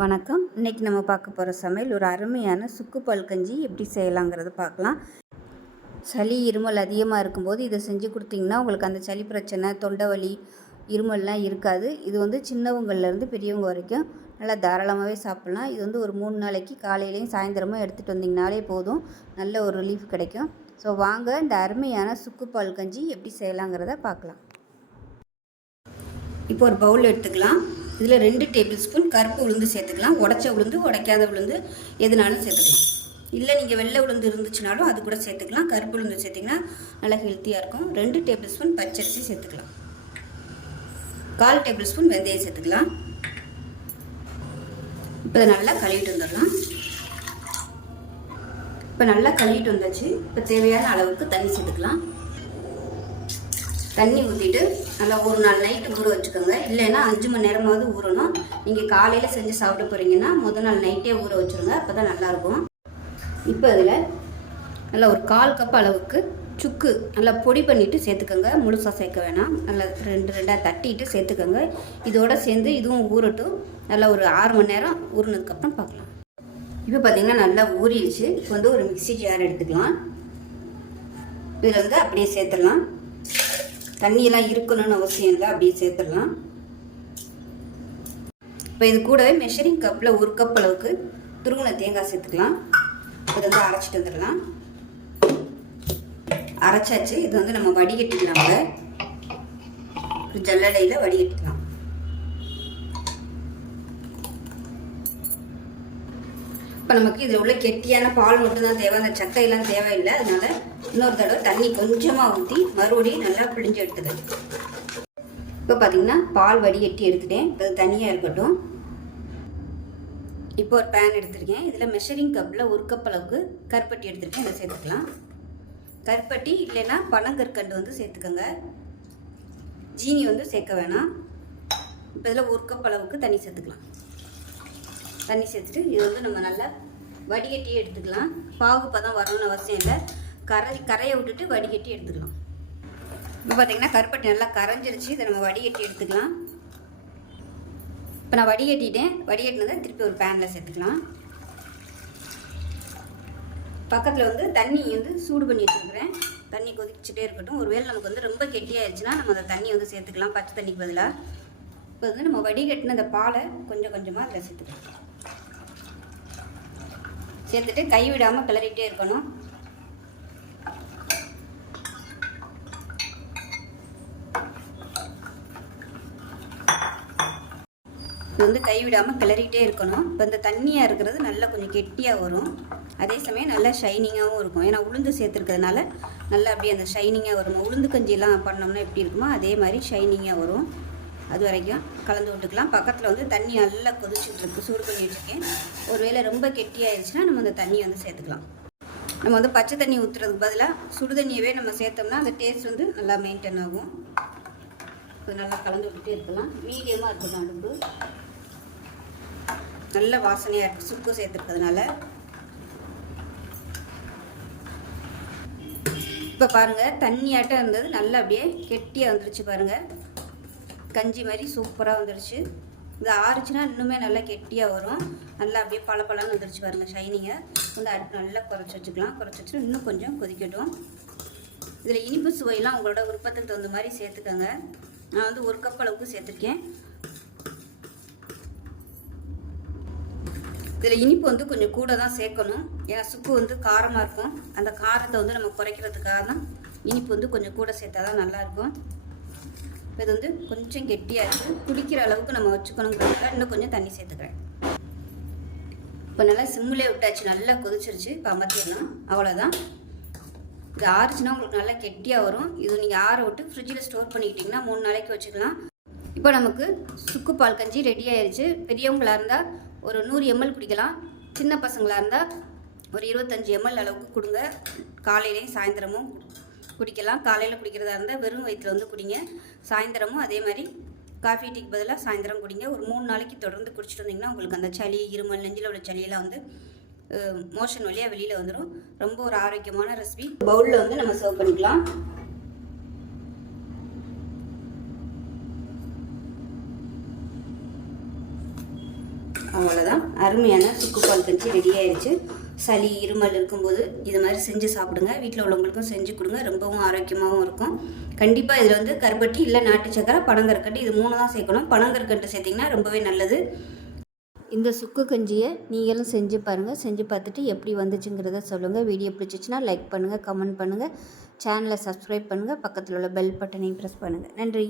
வணக்கம். இன்றைக்கி நம்ம பார்க்க போகிற சமையல் ஒரு அருமையான சுக்கு பால் கஞ்சி எப்படி செய்யலாங்கிறத பார்க்கலாம். சளி இருமல் அதிகமாக இருக்கும்போது இதை செஞ்சு கொடுத்தீங்கன்னா உங்களுக்கு அந்த சளி பிரச்சனை, தொண்டை வலி, இருமல்லாம் இருக்காது. இது வந்து சின்னவங்கள்லேருந்து பெரியவங்க வரைக்கும் நல்லா தாராளமாகவே சாப்பிட்லாம். இது வந்து ஒரு 3 நாளைக்கு காலையிலையும் சாயந்தரமும் எடுத்துகிட்டு வந்தீங்கனாலே போதும், நல்ல ஒரு ரிலீஃப் கிடைக்கும். ஸோ வாங்க இந்த அருமையான சுக்கு பால் கஞ்சி எப்படி செய்யலாங்கிறத பார்க்கலாம். இப்போ ஒரு பவுல் எடுத்துக்கலாம். இதில் 2 டேபிள் ஸ்பூன் கருப்பு உளுந்து சேர்த்துக்கலாம். உடைச்ச உளுந்து, உடைக்காத உளுந்து எதுனாலும் சேர்த்துக்கலாம். இல்லை நீங்கள் வெள்ளை உளுந்து இருந்துச்சுனாலும் அது கூட சேர்த்துக்கலாம். கருப்பு உளுந்து சேர்த்திங்கன்னா நல்லா ஹெல்த்தியாக இருக்கும். 2 டேபிள் ஸ்பூன் பச்சரிசி சேர்த்துக்கலாம். 1/4 டேபிள் ஸ்பூன் வெந்தயம் சேர்த்துக்கலாம். இப்போ இதை நல்லா கழுவிட்டு வந்துடலாம். இப்போ நல்லா கழுவிட்டு வந்தாச்சு. இப்போ தேவையான அளவுக்கு தண்ணி சேர்த்துக்கலாம். தண்ணி ஊற்றிட்டு நல்லா ஒரு நாள் நைட்டு ஊற வச்சுக்கோங்க. இல்லைன்னா 5 மணி நேரமாவது ஊறணும். நீங்கள் காலையில் செஞ்சு சாப்பிட போகிறீங்கன்னா முதல் நாள் நைட்டே ஊற வச்சுருங்க, அப்போ தான் நல்லாயிருக்கும். இப்போ இதில் நல்லா ஒரு 1/4 கப் அளவுக்கு சுக்கு நல்லா பொடி பண்ணிவிட்டு சேர்த்துக்கோங்க. முழுசாக சேர்க்க வேணாம், நல்லா 2 தட்டிட்டு சேர்த்துக்கோங்க. இதோடு சேர்ந்து இதுவும் ஊறட்டும். நல்லா ஒரு 6 மணி நேரம் ஊறினதுக்கப்புறம் பார்க்கலாம். இப்போ பார்த்திங்கன்னா நல்லா ஊறிடுச்சு. இப்போ வந்து ஒரு மிக்ஸி ஜார் எடுத்துக்கலாம். இதில் வந்து அப்படியே சேர்த்துடலாம். தண்ணியெல்லாம் இருக்கணும்னு அவசியம் இல்லை, அப்படியே சேர்த்துடலாம். இப்போ இது கூடவே மெஷரிங் கப்பில் 1 கப் அளவுக்கு துருவின தேங்காய் சேர்த்துக்கலாம். இதை வந்து அரைச்சிட்டு வந்துடலாம். அரைச்சாச்சு. இது வந்து நம்ம வடிகட்டிக்கலாங்க. ஒரு ஜல்லடையில் வடிகட்டிக்கலாம். இப்போ நமக்கு இதில் உள்ள கெட்டியான பால் மட்டும் தான் தேவை, அந்த சக்கையெல்லாம் தேவையில்லை. அதனால இன்னொரு தடவை தண்ணி கொஞ்சமாக ஊற்றி மறுபடியும் நல்லா பிழிஞ்சு எடுத்துக்கிறேன். இப்போ பார்த்தீங்கன்னா பால் வடிகட்டி எடுத்துட்டேன். இப்போ அது தனியாக இருக்கட்டும். இப்போ ஒரு பேன் எடுத்துருக்கேன். இதில் மெஷரிங் கப்பில் 1 கப் அளவுக்கு கருப்பட்டி எடுத்துருக்கேன். இதை சேர்த்துக்கலாம். கருப்பட்டி இல்லைன்னா பனங்கற்கண்டு வந்து சேர்த்துக்கோங்க. ஜீனி வந்து சேர்க்க வேணாம். இப்போ இதில் 1 கப் அளவுக்கு தண்ணி சேர்த்துக்கலாம். தண்ணி சேர்த்துட்டு இது வந்து நம்ம நல்லா வடிகட்டி எடுத்துக்கலாம். பாகு பதம் வரணும்னு அவசியம் இல்லை. கரையை விட்டுட்டு வடிகட்டி எடுத்துக்கலாம். இப்போ பார்த்தீங்கன்னா கருப்பட்டி நல்லா கரைஞ்சிருச்சு. இதை நம்ம வடிகட்டி எடுத்துக்கலாம். இப்போ நான் வடிகட்டிட்டேன். வடிகட்டினதை திருப்பி ஒரு பேனில் சேர்த்துக்கலாம். பக்கத்தில் வந்து தண்ணி வந்து சூடு பண்ணி வச்சுருக்கிறேன். தண்ணி கொதிச்சுட்டே இருக்கட்டும். ஒருவேளை நமக்கு வந்து ரொம்ப கெட்டியாகிடுச்சுன்னா நம்ம அந்த தண்ணி வந்து சேர்த்துக்கலாம், பச்சை தண்ணிக்கு பதிலாக. இப்போ வந்து நம்ம வடிகட்டின அந்த பாலை கொஞ்சம் கொஞ்சமாக அதில் சேர்த்துக்கலாம். சேர்த்துட்டு கைவிடாமல் கிளறிட்டே இருக்கணும். இது வந்து கைவிடாமல் கிளறிட்டே இருக்கணும். இப்போ இந்த தண்ணியாக இருக்கிறது நல்லா கொஞ்சம் கெட்டியாக வரும். அதே சமயம் நல்லா ஷைனிங்காகவும் இருக்கும். ஏன்னா உளுந்து சேர்த்துருக்கிறதுனால நல்லா அப்படியே அந்த ஷைனிங்காக வரும். உளுந்து கஞ்சியெல்லாம் பண்ணோம்னா எப்படி இருக்குமோ அதே மாதிரி ஷைனிங்காக வரும். அது வரைக்கும் கலந்து விட்டுக்கலாம். பக்கத்தில் வந்து தண்ணி நல்லா கொதிச்சுட்ருக்கு, சூடு பண்ணி வச்சுருக்கேன். ஒருவேளை ரொம்ப கெட்டியாகிடுச்சுன்னா நம்ம அந்த தண்ணியை வந்து சேர்த்துக்கலாம். நம்ம வந்து பச்சை தண்ணி ஊற்றுறதுக்கு பதிலாக சுடு தண்ணியவே நம்ம சேர்த்தோம்னா அந்த டேஸ்ட் வந்து நல்லா மெயின்டைன் ஆகும். அது நல்லா கலந்து விட்டுட்டே இருக்கலாம். மீடியமாக இருக்கணும் அடுப்பு. நல்ல வாசனையாக இருக்குது சுக்கு சேர்த்துருக்கிறதுனால. இப்போ பாருங்கள் தண்ணியாட்டம் இருந்தது, நல்லா அப்படியே கெட்டியாக வந்துருச்சு பாருங்கள். கஞ்சி மாதிரி சூப்பராக வந்துடுச்சு. இது ஆறுச்சுன்னா இன்னுமே நல்லா கெட்டியாக வரும். நல்லா அப்படியே பளபளன்னு வந்துடுச்சு பாருங்கள் ஷைனிங்கை. வந்து அடுப்பு நல்லா குறைச்சி வச்சுக்கலாம். குறைச்சி வச்சு இன்னும் கொஞ்சம் கொதிக்கட்டும். இதில் இனிப்பு சுவையெல்லாம் உங்களோட விருப்பத்துக்கு தகுந்த மாதிரி சேர்த்துக்கோங்க. நான் வந்து 1 கப் அளவுக்கு சேர்த்துருக்கேன். இதில் இனிப்பு வந்து கொஞ்சம் கூட தான் சேர்க்கணும். ஏன்னா சுக்கு வந்து காரமாக இருக்கும். அந்த காரத்தை வந்து நம்ம குறைக்கிறதுக்காக தான் இனிப்பு வந்து கொஞ்சம் கூட சேர்த்தா தான் நல்லாயிருக்கும். இது வந்து கொஞ்சம் கெட்டியாக இருக்குது. குடிக்கிற அளவுக்கு நம்ம வச்சுக்கணுங்கிறதுக்காக இன்னும் கொஞ்சம் தண்ணி சேர்த்துக்கிறேன். இப்போ நல்லா சிம்மிலே விட்டாச்சு. நல்லா கொதிச்சிருச்சு. இப்போ அமர்த்திடலாம். அவ்வளோதான். இது ஆறுச்சுன்னா உங்களுக்கு நல்லா கெட்டியாக வரும். இது நீங்கள் ஆற விட்டு ஃப்ரிட்ஜில் ஸ்டோர் பண்ணிக்கிட்டிங்கன்னா 3 நாளைக்கு வச்சுக்கலாம். இப்போ நமக்கு சுக்கு பால் கஞ்சி ரெடி ஆயிடுச்சு. பெரியவங்களாக இருந்தால் ஒரு 100 ml குடிக்கலாம். சின்ன பசங்களாக இருந்தால் ஒரு 25 ml அளவுக்கு கொடுங்க. காலையிலையும் சாயந்தரமும் குடிக்கலாம். காலையில் குடிக்கிறதா இருந்தால் வெறும் வயிற்றில் வந்து குடிங்க. சாயந்தரமும் அதே மாதிரி காஃபி டீக்கு பதிலாக சாயந்தரம் குடிங்க. ஒரு 3 நாளைக்கு தொடர்ந்து குடிச்சிட்டு வந்தீங்கன்னா உங்களுக்கு அந்த சளி, இருமல், நெஞ்சில் உள்ள சளியெல்லாம் வந்து மோஷன் வழியாக வெளியில் வந்துடும். ரொம்ப ஒரு ஆரோக்கியமான ரெசிபி. பவுலில் வந்து நம்ம சர்வ் பண்ணிக்கலாம். அவ்வளோதான், அருமையான சுக்கு பால் கஞ்சி ரெடி ஆயிடுச்சு. சளி இருமல் இருக்கும்போது இது மாதிரி செஞ்சு சாப்பிடுங்க. வீட்டில் உள்ளவங்களுக்கும் செஞ்சு கொடுங்க, ரொம்பவும் ஆரோக்கியமாகவும் இருக்கும். கண்டிப்பாக இதில் வந்து கருப்பட்டி இல்லை நாட்டு சக்கரை, பனங்கற்கண்டு இது 3 தான் சேர்க்கணும். பனங்கற்கண்டு சேர்த்திங்கன்னா ரொம்பவே நல்லது. இந்த சுக்கு கஞ்சியை நீங்களும் செஞ்சு பாருங்கள். செஞ்சு பார்த்துட்டு எப்படி வந்துச்சுங்கிறத சொல்லுங்கள். வீடியோ பிடிச்சிச்சின்னா லைக் பண்ணுங்கள், கமெண்ட் பண்ணுங்கள், சேனலை சப்ஸ்கிரைப் பண்ணுங்கள், பக்கத்தில் உள்ள பெல் பட்டனையும் ப்ரெஸ் பண்ணுங்கள். நன்றி.